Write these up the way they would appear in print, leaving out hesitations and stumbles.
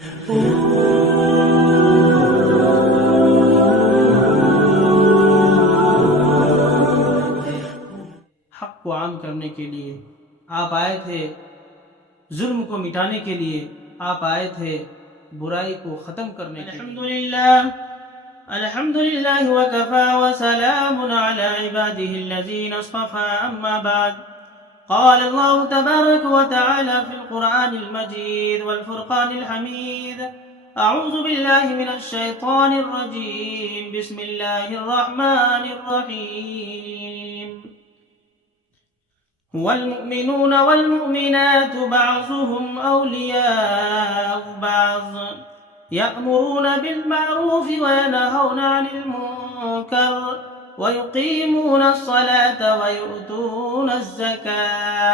حق کو عام کرنے کے لیے آپ آئے تھے، ظلم کو مٹانے کے لیے آپ آئے تھے، برائی کو ختم کرنے کے لیے۔ الحمد للہ وکفى وسلام على عباده الذين اصطفى اما بعد قال الله تبارك وتعالى في القرآن المجيد والفرقان الحميد اعوذ بالله من الشيطان الرجيم بسم الله الرحمن الرحيم والمؤمنون والمؤمنات بعضهم أولياء بعض يأمرون بالمعروف وينهون عن المنكر ويقيمون الصلاة ويؤتون الزكاة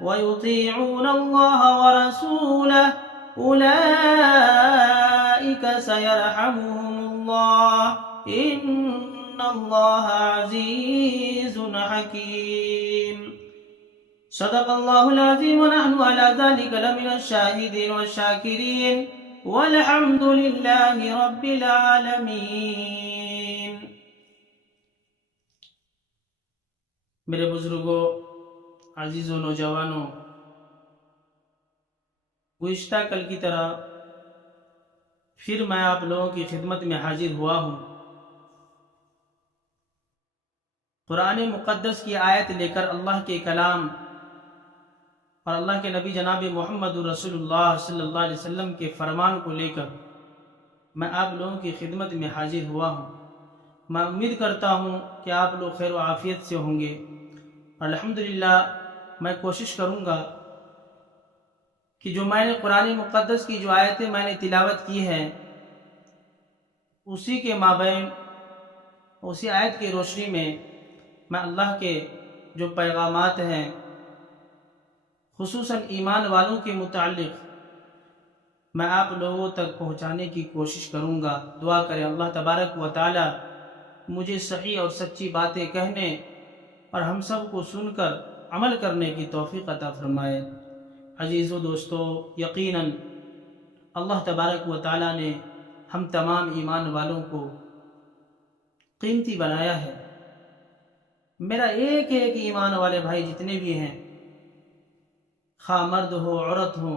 ويطيعون الله ورسوله أولئك سيرحمهم الله إن الله عزيز حكيم صدق الله العظيم ونحن على ذلك لمن الشاهدين والشاكرين والحمد لله رب العالمين۔ میرے بزرگوں، عزیزوں، نوجوانوں، گزشتہ کل کی طرح پھر میں آپ لوگوں کی خدمت میں حاضر ہوا ہوں، قرآن مقدس کی آیت لے کر، اللہ کے کلام اور اللہ کے نبی جناب محمد رسول اللہ صلی اللہ علیہ وسلم کے فرمان کو لے کر میں آپ لوگوں کی خدمت میں حاضر ہوا ہوں۔ میں امید کرتا ہوں کہ آپ لوگ خیر و عافیت سے ہوں گے۔ الحمدللہ میں کوشش کروں گا کہ جو میں نے قرآن مقدس کی جو آیتیں میں نے تلاوت کی ہیں، اسی کے مابین، اسی آیت کی روشنی میں میں اللہ کے جو پیغامات ہیں، خصوصاً ایمان والوں کے متعلق، میں آپ لوگوں تک پہنچانے کی کوشش کروں گا۔ دعا کریں اللہ تبارک و تعالی مجھے صحیح اور سچی باتیں کہنے اور ہم سب کو سن کر عمل کرنے کی توفیق عطا فرمائے۔ عزیزو دوستو، یقیناً اللہ تبارک و تعالی نے ہم تمام ایمان والوں کو قیمتی بنایا ہے۔ میرا ایک ایک ایمان والے بھائی جتنے بھی ہیں، خواہ مرد ہو عورت ہو،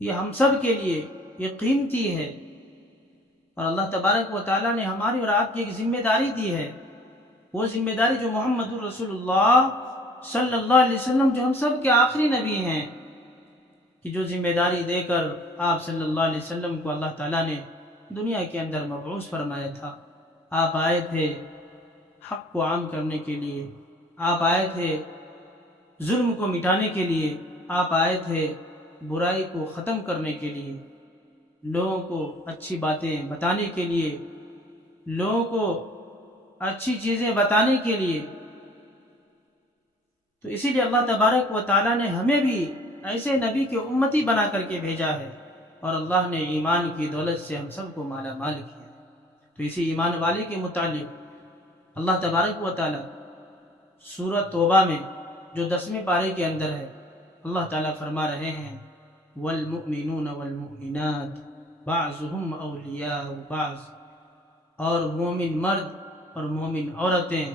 یہ ہم سب کے لیے یہ قیمتی ہے، اور اللہ تبارک و تعالیٰ نے ہماری اور آپ کی ایک ذمہ داری دی ہے۔ وہ ذمہ داری جو محمد رسول اللہ صلی اللہ علیہ وسلم جو ہم سب کے آخری نبی ہیں، کہ جو ذمہ داری دے کر آپ صلی اللہ علیہ وسلم کو اللہ تعالیٰ نے دنیا کے اندر مبعوث فرمایا تھا۔ آپ آئے تھے حق کو عام کرنے کے لیے، آپ آئے تھے ظلم کو مٹانے کے لیے، آپ آئے تھے برائی کو ختم کرنے کے لیے، لوگوں کو اچھی باتیں بتانے کے لیے، لوگوں کو اچھی چیزیں بتانے کے لیے۔ تو اسی لیے اللہ تبارک و تعالیٰ نے ہمیں بھی ایسے نبی کے امتی بنا کر کے بھیجا ہے، اور اللہ نے ایمان کی دولت سے ہم سب کو مالا مال کیا ہے۔ تو اسی ایمان والے کے متعلق اللہ تبارک و تعالیٰ سورہ توبہ میں جو 10ویں پارے کے اندر ہے، اللہ تعالیٰ فرما رہے ہیں والمؤمنون والمؤمنات بعضهم اولیاء بعض، اور مومن مرد اور مومن عورتیں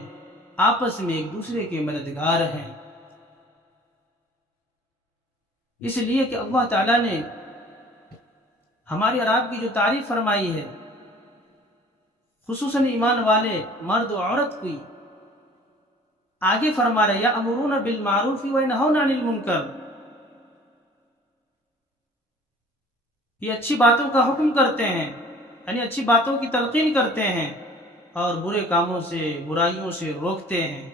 آپس میں ایک دوسرے کے مددگار ہیں۔ اس لیے کہ اللہ تعالیٰ نے ہماری اور آپ کی جو تعریف فرمائی ہے، خصوصاً ایمان والے مرد و عورت کی، آگے فرما رہے یأمرون بالمعروف وینہون عن المنکر، یہ اچھی باتوں کا حکم کرتے ہیں، یعنی اچھی باتوں کی تلقین کرتے ہیں، اور برے کاموں سے، برائیوں سے روکتے ہیں۔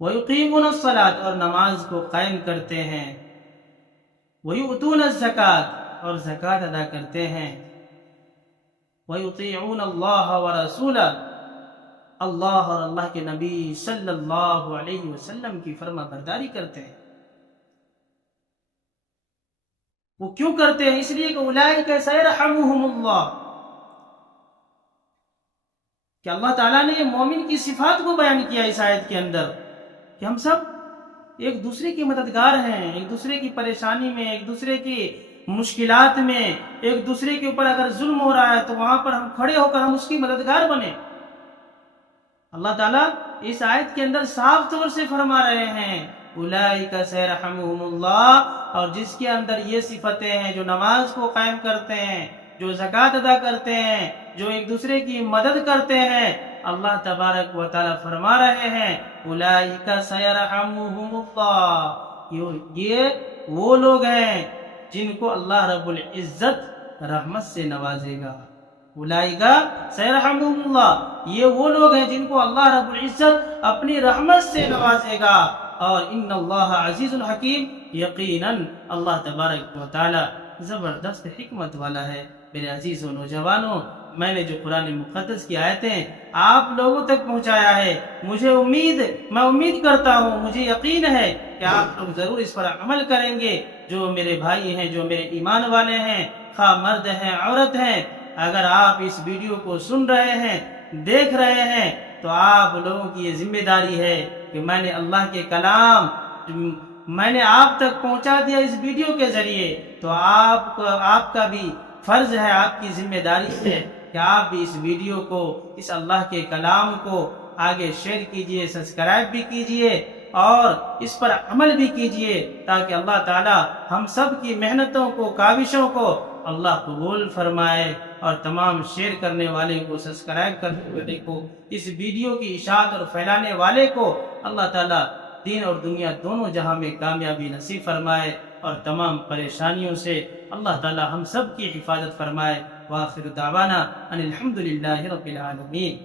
وَيُقِيمُونَ الصَّلَاةَ، اور نماز کو قائم کرتے ہیں۔ وَيُؤْتُونَ الزَّكَاةَ، اور زکوٰۃ ادا کرتے ہیں۔ وَيُطِيعُونَ اللَّهَ وَرَسُولَهُ، اللہ اور اللہ کے نبی صلی اللہ علیہ وسلم کی فرما برداری کرتے ہیں۔ وہ کیوں کرتے ہیں؟ اس لیے کہ اولئک سیرحمہم اللہ، کہ اللہ تعالیٰ نے مومن کی صفات کو بیان کیا اس آیت کے اندر، کہ ہم سب ایک دوسرے کی مددگار ہیں، ایک دوسرے کی پریشانی میں، ایک دوسرے کی مشکلات میں، ایک دوسرے کے اوپر اگر ظلم ہو رہا ہے تو وہاں پر ہم کھڑے ہو کر ہم اس کی مددگار بنیں۔ اللہ تعالیٰ اس آیت کے اندر صاف طور سے فرما رہے ہیں اولئک سیرحمہم اللہ، اور جس کے اندر یہ صفتیں ہیں، جو نماز کو قائم کرتے ہیں، جو زکوٰۃ ادا کرتے ہیں، جو ایک دوسرے کی مدد کرتے ہیں، اللہ تبارک و تعالیٰ فرما رہے ہیں اولئک سیرحمہم اللہ، یہ وہ لوگ ہیں جن کو اللہ رب العزت رحمت سے نوازے گا۔ اولئک سیرحمہم اللہ، یہ وہ لوگ ہیں جن کو اللہ رب العزت اپنی رحمت سے نوازے گا۔ اور ان اللہ عزیز الحکیم، یقیناً اللہ تبارک و تعالی زبردست حکمت والا ہے۔ میرے عزیز و نوجوانوں، میں نے جو قرآن مقدس کی آیتیں آپ لوگوں تک پہنچایا ہے، میں امید کرتا ہوں، مجھے یقین ہے کہ آپ لوگ ضرور اس پر عمل کریں گے۔ جو میرے بھائی ہیں، جو میرے ایمان والے ہیں، خواہ مرد ہیں عورت ہیں، اگر آپ اس ویڈیو کو سن رہے ہیں، دیکھ رہے ہیں، تو آپ لوگوں کی یہ ذمہ داری ہے کہ میں نے اللہ کے کلام میں نے آپ تک پہنچا دیا اس ویڈیو کے ذریعے، تو آپ کا بھی فرض ہے، آپ کی ذمہ داری ہے کہ آپ بھی اس ویڈیو کو، اس اللہ کے کلام کو آگے شیئر کیجئے، سبسکرائب بھی کیجئے اور اس پر عمل بھی کیجئے، تاکہ اللہ تعالی ہم سب کی محنتوں کو، کاوشوں کو اللہ قبول فرمائے، اور تمام شیئر کرنے والے کو، سبسکرائب کرنے والے کو، اس ویڈیو کی اشاعت اور پھیلانے والے کو اللہ تعالیٰ دین اور دنیا دونوں جہاں میں کامیابی نصیب فرمائے، اور تمام پریشانیوں سے اللہ تعالیٰ ہم سب کی حفاظت فرمائے۔ وآخر دعوانا ان الحمدللہ رب العالمین۔